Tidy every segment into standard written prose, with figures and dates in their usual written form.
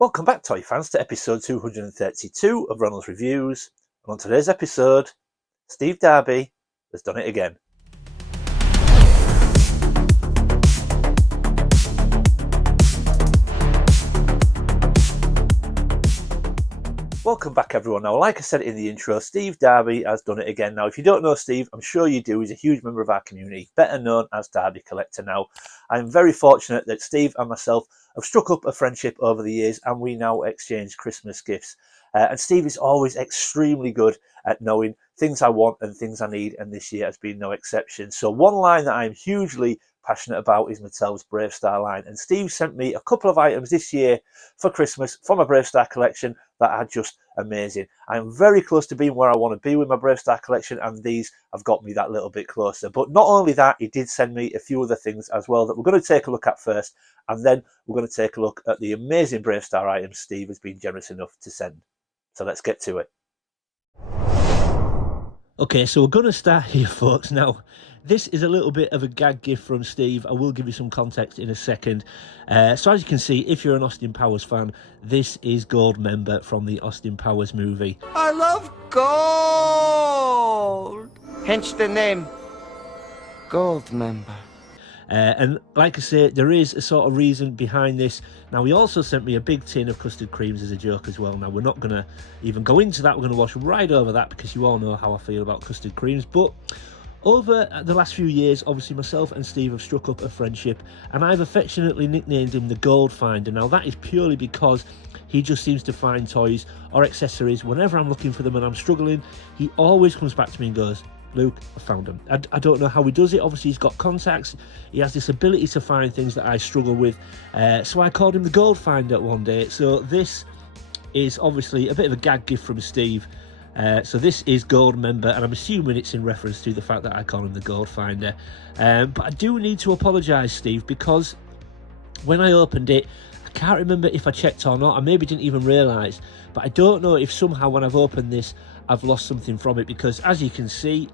Welcome back, toy fans, to episode 232 of Ronald's Reviews. And on today's episode, Steve Darby has done it again. Welcome back, everyone. Now, like I said in the intro, Steve Darby has done it again. Now, if you don't know Steve, I'm sure you do. He's a huge member of our community, better known as Darby Collector. Now, I'm very fortunate that Steve and myself have struck up a friendship over the years, and we now exchange Christmas gifts. And Steve is always extremely good at knowing things I want and things I need, and this year has been no exception. So one line that I'm hugely passionate about is Mattel's BraveStarr line, and Steve sent me a couple of items this year for Christmas from my BraveStarr collection that are just amazing. I'm very close to being where I want to be with my BraveStarr collection, and these have got me that little bit closer. But not only that, he did send me a few other things as well that we're going to take a look at first, and then we're going to take a look at the amazing BraveStarr items Steve has been generous enough to send. So let's get to it. Okay, so we're going to start here, folks. Now, this is a little bit of a gag gift from Steve. I will give you some context in a second. So as you can see, if you're an Austin Powers fan, this is Goldmember from the Austin Powers movie. I love gold! Hence the name, Goldmember. And like I say, there is a sort of reason behind this. Now, he also sent me a big tin of custard creams as a joke as well. Now, we're not going to even go into that. We're going to wash right over that because you all know how I feel about custard creams. But over the last few years, obviously myself and Steve have struck up a friendship, and I've affectionately nicknamed him the Gold Finder. Now, that is purely because he just seems to find toys or accessories whenever I'm looking for them and I'm struggling. He always comes back to me and goes, "Luke, I found them." I don't know how he does it. Obviously, he's got contacts. He has this ability to find things that I struggle with. So I called him the Gold Finder one day. So this is obviously a bit of a gag gift from Steve. So this is Goldmember, and I'm assuming it's in reference to the fact that I call him the Gold Finder. But I do need to apologise, Steve, because when I opened it, I can't remember if I checked or not. I maybe didn't even realise. But I don't know if somehow when I've opened this, I've lost something from it, because as you can see,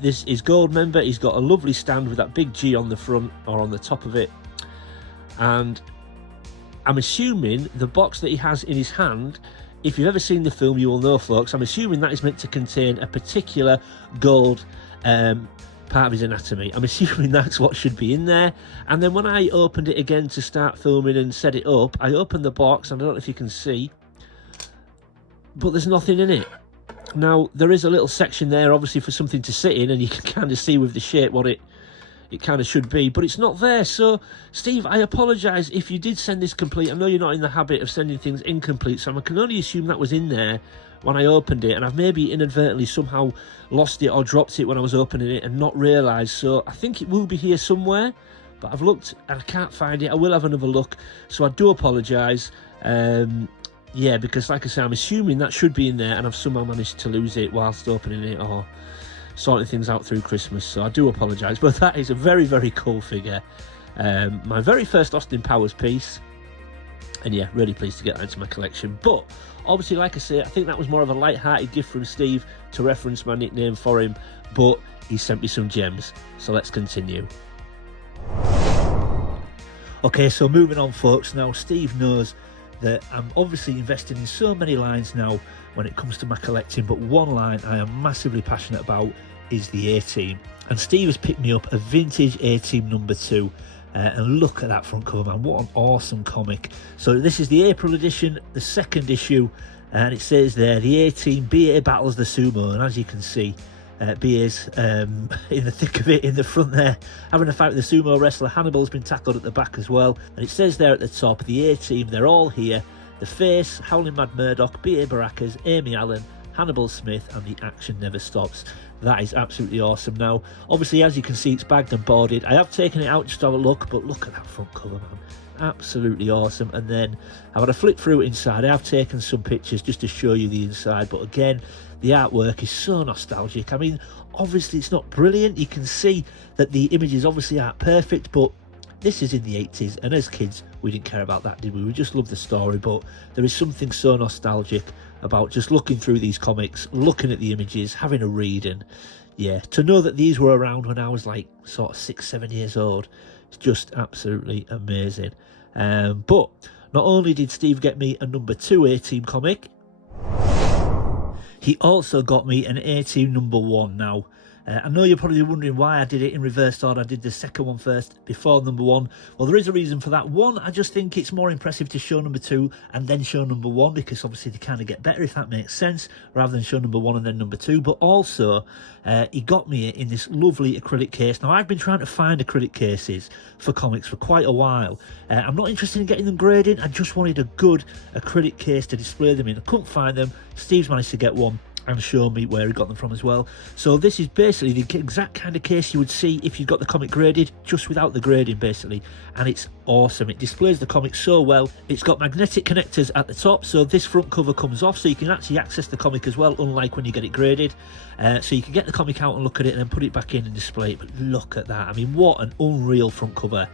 this is Goldmember. He's got a lovely stand with that big G on the front or on the top of it, and I'm assuming the box that he has in his hand, if you've ever seen the film you will know, folks, I'm assuming that is meant to contain a particular gold part of his anatomy. I'm assuming that's what should be in there. And then when I opened it again to start filming and set it up, I opened the box, and I don't know if you can see, but there's nothing in it. Now, there is a little section there, obviously, for something to sit in, and you can kind of see with the shape what it kind of should be, but it's not there. So, Steve, I apologise if you did send this complete. I know you're not in the habit of sending things incomplete, so I can only assume that was in there when I opened it, and I've maybe inadvertently somehow lost it or dropped it when I was opening it and not realised. So, I think it will be here somewhere, but I've looked and I can't find it. I will have another look, so I do apologise. Yeah, because like I say, I'm assuming that should be in there, and I've somehow managed to lose it whilst opening it or sorting things out through Christmas, so I do apologise. But that is a very, very cool figure. My very first Austin Powers piece, and yeah, really pleased to get that into my collection. But obviously, like I say, I think that was more of a light-hearted gift from Steve to reference my nickname for him, but he sent me some gems, so let's continue. Okay, so moving on, folks. Now, Steve knows that I'm obviously investing in so many lines now when it comes to my collecting, but one line I am massively passionate about is the A-Team. And Steve has picked me up a vintage A-Team number 2, and look at that front cover, man, what an awesome comic. So this is the April edition, the second issue, and it says there, the A-Team, BA battles the Sumo, and as you can see, BA's in the thick of it in the front there, having a fight with the sumo wrestler. Hannibal's been tackled at the back as well, and it says there at the top, the A-Team, they're all here. The Face, Howling Mad Murdoch, B.A. Baracus, Amy Allen, Hannibal Smith, and the action never stops. That is absolutely awesome. Now, obviously, as you can see, it's bagged and boarded. I have taken it out just to have a look, but look at that front cover, man. Absolutely awesome. And then I've had a flip through it inside. I have taken some pictures just to show you the inside, but again, the artwork is so nostalgic. I mean, obviously it's not brilliant. You can see that the images obviously aren't perfect, but this is in the 80s, and as kids we didn't care about that, did we? We just loved the story. But there is something so nostalgic about just looking through these comics, looking at the images, having a read, and yeah, to know that these were around when I was like sort of 6-7 years old, it's just absolutely amazing. But Not only did Steve get me a number 2 A-Team comic, he also got me an A-Team number 1. Now, I know you're probably wondering why I did it in reverse order. I did the second one first before number 1. Well, there is a reason for that. One, I just think it's more impressive to show number 2 and then show number 1, because obviously they kind of get better, if that makes sense, rather than show number 1 and then number 2. But also, he got me in this lovely acrylic case. Now, I've been trying to find acrylic cases for comics for quite a while. I'm not interested in getting them graded. I just wanted a good acrylic case to display them in. I couldn't find them. Steve's managed to get one and show me where he got them from as well. So this is basically the exact kind of case you would see if you got the comic graded, just without the grading basically, and it's awesome. It displays the comic so well. It's got magnetic connectors at the top, so this front cover comes off, so you can actually access the comic as well, unlike when you get it graded. So you can get the comic out and look at it and then put it back in and display it. But look at that, I mean, what an unreal front cover.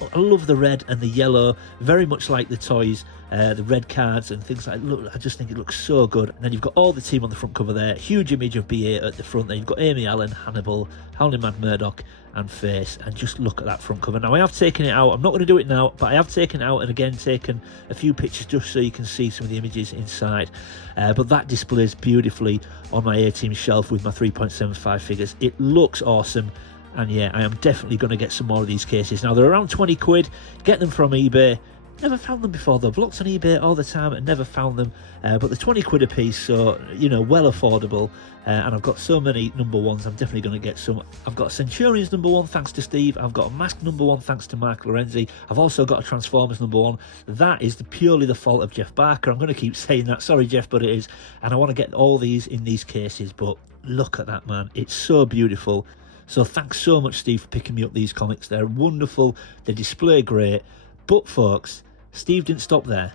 I love the red and the yellow, very much like the toys, the red cards and things like that. Look, I just think it looks so good. And then you've got all the team on the front cover there, huge image of BA at the front there. You've got Amy Allen, Hannibal, Howling Mad Murdoch and Face, and just look at that front cover. Now, I have taken it out. I'm not going to do it now, but I have taken it out and again taken a few pictures just so you can see some of the images inside. But that displays beautifully on my A-Team shelf with my 3.75 figures. It looks awesome. And yeah, I am definitely going to get some more of these cases. Now, they're around 20 quid. Get them from eBay. Never found them before though. I've looked on eBay all the time and never found them. But they're 20 quid a piece, so, you know, well affordable. And I've got so many number 1s, I'm definitely going to get some. I've got a Centurions number 1 thanks to Steve. I've got a Mask number 1 thanks to Mark Lorenzi. I've also got a Transformers number 1. That is purely the fault of Jeff Barker. I'm going to keep saying that. Sorry, Jeff, but it is. And I want to get all these in these cases. But look at that, man. It's so beautiful. So thanks so much, Steve, for picking me up these comics. They're wonderful. They display great. But, folks, Steve didn't stop there.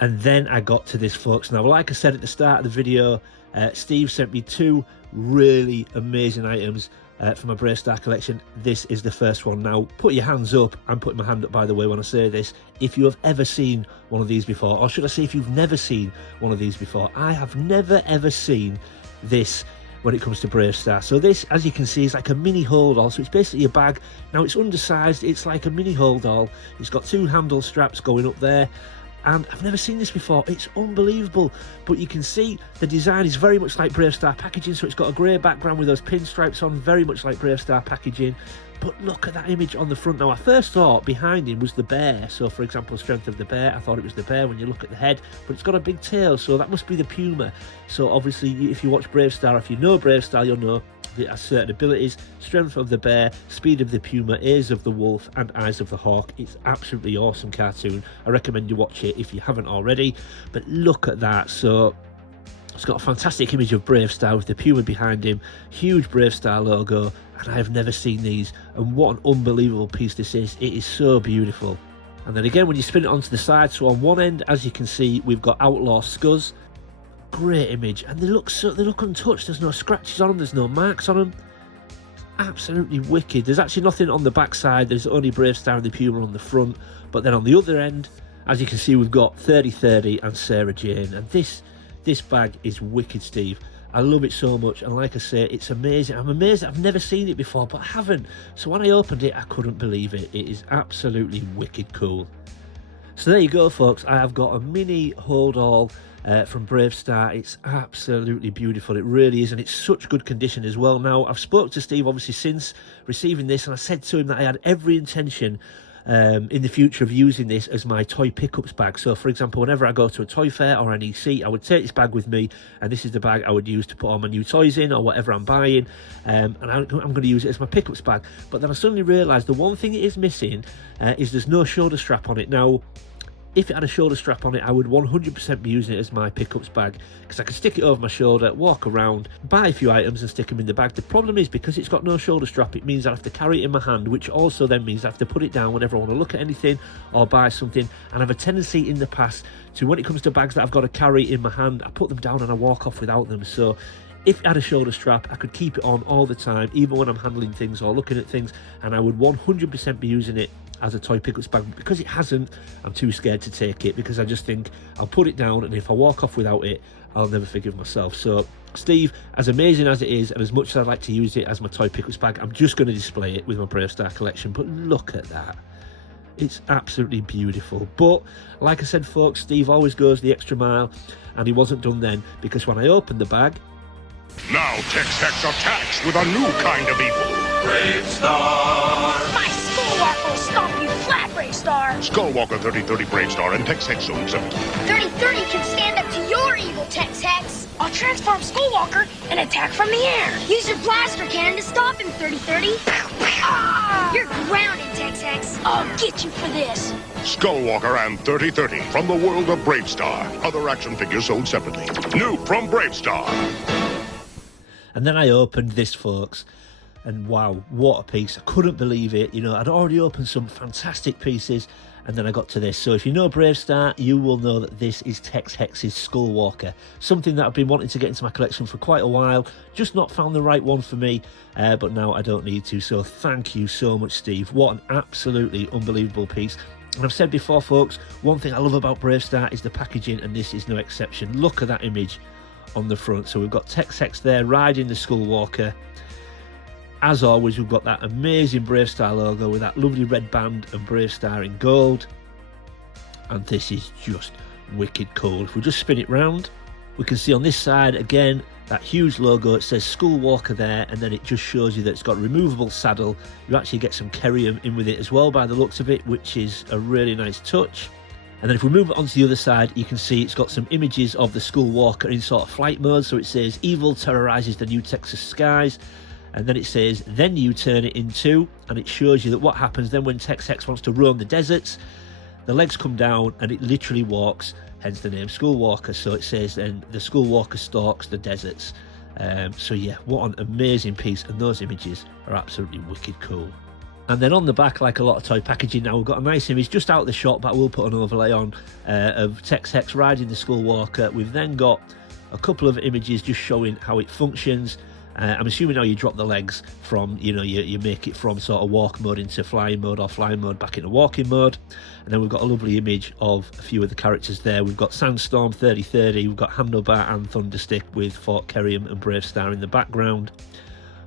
And then I got to this, folks. Now, like I said at the start of the video, Steve sent me 2 really amazing items for my BraveStarr collection. This is the first one. Now, put your hands up. I'm putting my hand up, by the way, when I say this. If you have ever seen one of these before, or should I say if you've never seen one of these before, I have never, ever seen this when it comes to BraveStarr. So this, as you can see, is like a mini hold all. So it's basically a bag. Now, it's undersized. It's like a mini hold all. It's got 2 handle straps going up there. And I've never seen this before. It's unbelievable. But you can see the design is very much like BraveStarr packaging. So it's got a grey background with those pinstripes on, very much like BraveStarr packaging. But look at that image on the front. Now, I first thought behind him was the bear. So, for example, Strength of the Bear, I thought it was the bear when you look at the head. But it's got a big tail, so that must be the puma. So, obviously, if you watch BraveStarr, if you know BraveStarr, you'll know it has certain abilities. Strength of the bear, speed of the puma, ears of the wolf, and eyes of the hawk. It's absolutely awesome cartoon. I recommend you watch it if you haven't already. But look at that. So it's got a fantastic image of BraveStarr with the puma behind him, huge BraveStarr logo, and I have never seen these. And what an unbelievable piece this is. It is so beautiful. And then again, when you spin it onto the side, so on one end, as you can see, we've got Outlaw Scuzz. Great image, and they look untouched. There's no scratches on them, there's no marks on them. Absolutely wicked. There's actually nothing on the back side. There's only BraveStarr and the puma on the front. But then on the other end, as you can see, we've got 3030 and Sarah Jane. And this bag is wicked, Steve. I love it so much, and like I say, it's amazing. I'm amazed that I've never seen it before, but I haven't. So when I opened it, I couldn't believe it. It is absolutely wicked cool. So there you go, folks. I have got a mini hold all from BraveStarr. It's absolutely beautiful. It really is, and it's such good condition as well. Now, I've spoke to Steve obviously since receiving this, and I said to him that I had every intention in the future of using this as my toy pickups bag. So, for example, whenever I go to a toy fair or an EC, I would take this bag with me, and this is the bag I would use to put all my new toys in or whatever I'm buying, and I'm going to use it as my pickups bag. But then I suddenly realised the one thing it is missing is there's no shoulder strap on it. Now, if it had a shoulder strap on it, I would 100% be using it as my pickups bag, because I can stick it over my shoulder, walk around, buy a few items and stick them in the bag. The problem is, because it's got no shoulder strap, it means I have to carry it in my hand, which also then means I have to put it down whenever I want to look at anything or buy something. And I have a tendency in the past to, when it comes to bags that I've got to carry in my hand, I put them down and I walk off without them. So if it had a shoulder strap, I could keep it on all the time, even when I'm handling things or looking at things, and I would 100% be using it as a toy pickups bag. Because it hasn't, I'm too scared to take it, because I just think I'll put it down, and if I walk off without it, I'll never forgive myself. So, Steve, as amazing as it is, and as much as I'd like to use it as my toy pickups bag, I'm just going to display it with my BraveStarr collection. But look at that. It's absolutely beautiful. But like I said, folks, Steve always goes the extra mile, and he wasn't done then, because when I opened the bag, Now Tex-Hex attacks with a new kind of evil. My Skullwalker will stomp you flat, Brave Star. Skullwalker 3030 Brave Star and Tex-Hex Zone 70. 3030 can stand up to your evil, Tex-Hex. I'll transform Skullwalker and attack from the air. Use your blaster cannon to stop him, 3030. Ah! You're grounded, Tex-Hex. I'll get you for this. Skullwalker and 3030 from the world of Brave Star. Other action figures sold separately. New from Brave Star. and then I opened this, folks. And wow, what a piece. I couldn't believe it. You know, I'd already opened some fantastic pieces, and then I got to this. So if you know Brave Star, you will know that this is Tex-Hex's Skullwalker. Something that I've been wanting to get into my collection for quite a while. Just not found the right one for me, but now I don't need to. So thank you so much, Steve. What an absolutely unbelievable piece. And I've said before, folks, one thing I love about Brave Star is the packaging, and this is no exception. Look at that image on the front. So we've got Tex-Hex there riding the Skullwalker. As always, we've got that amazing Brave Star logo with that lovely red band and Brave Star in gold. And this is just wicked cool. If we just spin it round, we can see on this side again that huge logo. It says Skullwalker there, and then it just shows you that it's got a removable saddle. You actually get some Kerium in with it as well by the looks of it, which is a really nice touch. And then if we move it onto the other side, you can see it's got some images of the Skullwalker in sort of flight mode. So it says, evil terrorizes the New Texas skies. And then it says, then you turn it into, and it shows you that what happens then when Tex-Hex wants to roam the deserts, the legs come down and it literally walks, hence the name Skullwalker. So it says then the Skullwalker stalks the deserts. So yeah, what an amazing piece, and those images are absolutely wicked cool. And then on the back, like a lot of toy packaging now, we've got a nice image just out of the shop, but I will put an overlay on of Tex-Hex riding the Skullwalker. We've then got a couple of images just showing how it functions. I'm assuming now you drop the legs from, you know, you make it from sort of walk mode into flying mode, or flying mode back into walking mode. And then we've got a lovely image of a few of the characters there. We've got Sandstorm 3030, we've got Handlebar and Thunderstick with Fort Kerium and Brave Star in the background.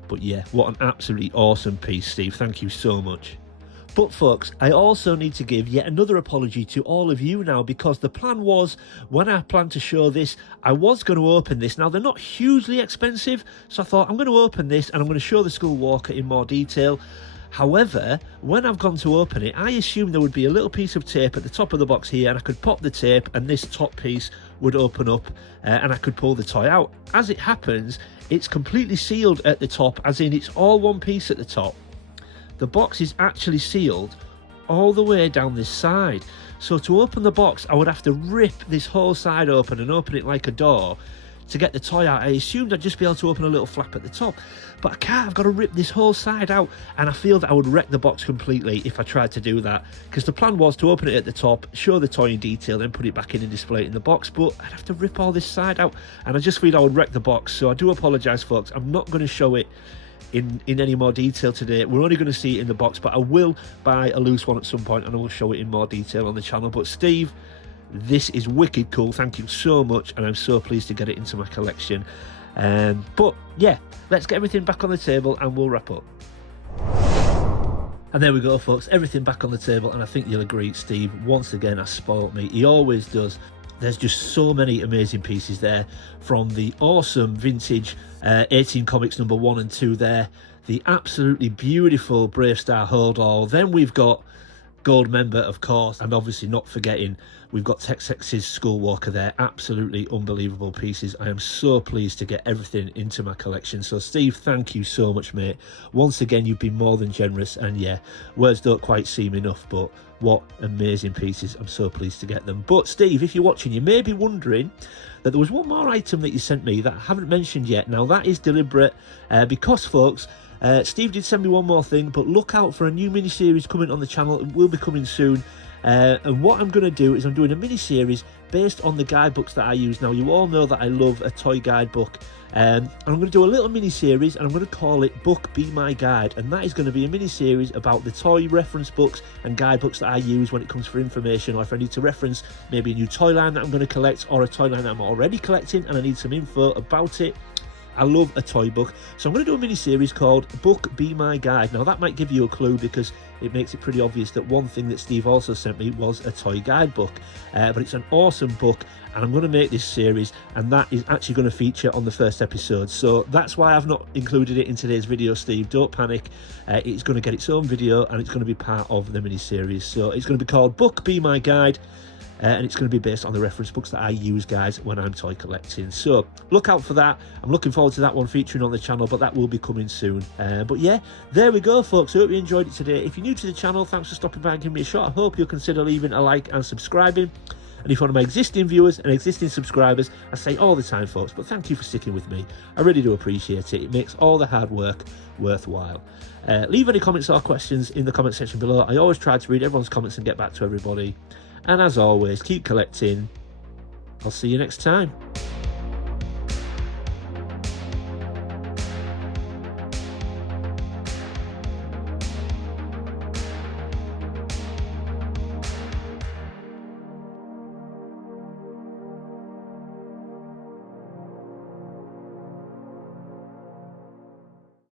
But yeah, what an absolutely awesome piece, Steve. Thank you so much. But folks, I also need to give yet another apology to all of you now, because the plan was, when I planned to show this, I was going to open this. Now, they're not hugely expensive, so I thought I'm going to open this and I'm going to show the Skullwalker in more detail. However, when I've gone to open it, I assumed there would be a little piece of tape at the top of the box here, and I could pop the tape and this top piece would open up and I could pull the toy out. As it happens, it's completely sealed at the top, as in it's all one piece at the top. The box is actually sealed all the way down this side. So to open the box, I would have to rip this whole side open and open it like a door to get the toy out. I assumed I'd just be able to open a little flap at the top, but I can't. I've got to rip this whole side out, and I feel that I would wreck the box completely if I tried to do that, because the plan was to open it at the top, show the toy in detail, then put it back in and display it in the box, but I'd have to rip all this side out, and I just feel I would wreck the box. So I do apologise, folks. I'm not going to show it in any more detail today. We're only going to see it in the box, but I will buy a loose one at some point and I will show it in more detail on the channel. But Steve, this is wicked cool. Thank you so much, and I'm so pleased to get it into my collection. But yeah, let's get everything back on the table and we'll wrap up. And there we go, folks, everything back on the table, and I think you'll agree, Steve once again has spoilt me. He always does. There's just so many amazing pieces there, from the awesome vintage 18 Comics number 1 and 2 there, the absolutely beautiful Brave Star hold all. Then we've got Gold Member, of course, and obviously not forgetting, we've got Tex-Hex's Skullwalker there. Absolutely unbelievable pieces. I am so pleased to get everything into my collection. So Steve, thank you so much, mate. Once again, you've been more than generous, and yeah, words don't quite seem enough, but what amazing pieces. I'm so pleased to get them. But Steve, if you're watching, you may be wondering that there was one more item that you sent me that I haven't mentioned yet. Now, that is deliberate because, folks, Steve did send me one more thing, but look out for a new mini-series coming on the channel. It will be coming soon. And what I'm going to do is I'm doing a mini-series based on the guidebooks that I use. Now, you all know that I love a toy guidebook. And I'm going to do a little mini-series, and I'm going to call it Book Be My Guide. And that is going to be a mini-series about the toy reference books and guidebooks that I use when it comes for information, or if I need to reference maybe a new toy line that I'm going to collect, or a toy line that I'm already collecting and I need some info about it. I love a toy book. So I'm going to do a mini-series called Book Be My Guide. Now that might give you a clue because it makes it pretty obvious that one thing that Steve also sent me was a toy guidebook. But it's an awesome book, and I'm going to make this series, and that is actually going to feature on the first episode. So that's why I've not included it in today's video, Steve. Don't panic. It's going to get its own video, and it's going to be part of the mini-series. So it's going to be called Book Be My Guide. And it's going to be based on the reference books that I use, guys, when I'm toy collecting. So look out for that. I'm looking forward to that one featuring on the channel, but that will be coming soon. But yeah, there we go, folks. I hope you enjoyed it today. If you're new to the channel, thanks for stopping by and giving me a shot. I hope you'll consider leaving a like and subscribing. And if you're one of my existing viewers and existing subscribers, I say all the time, folks, but thank you for sticking with me. I really do appreciate it. It makes all the hard work worthwhile. Leave any comments or questions in the comment section below. I always try to read everyone's comments and get back to everybody. And as always, keep collecting. I'll see you next time.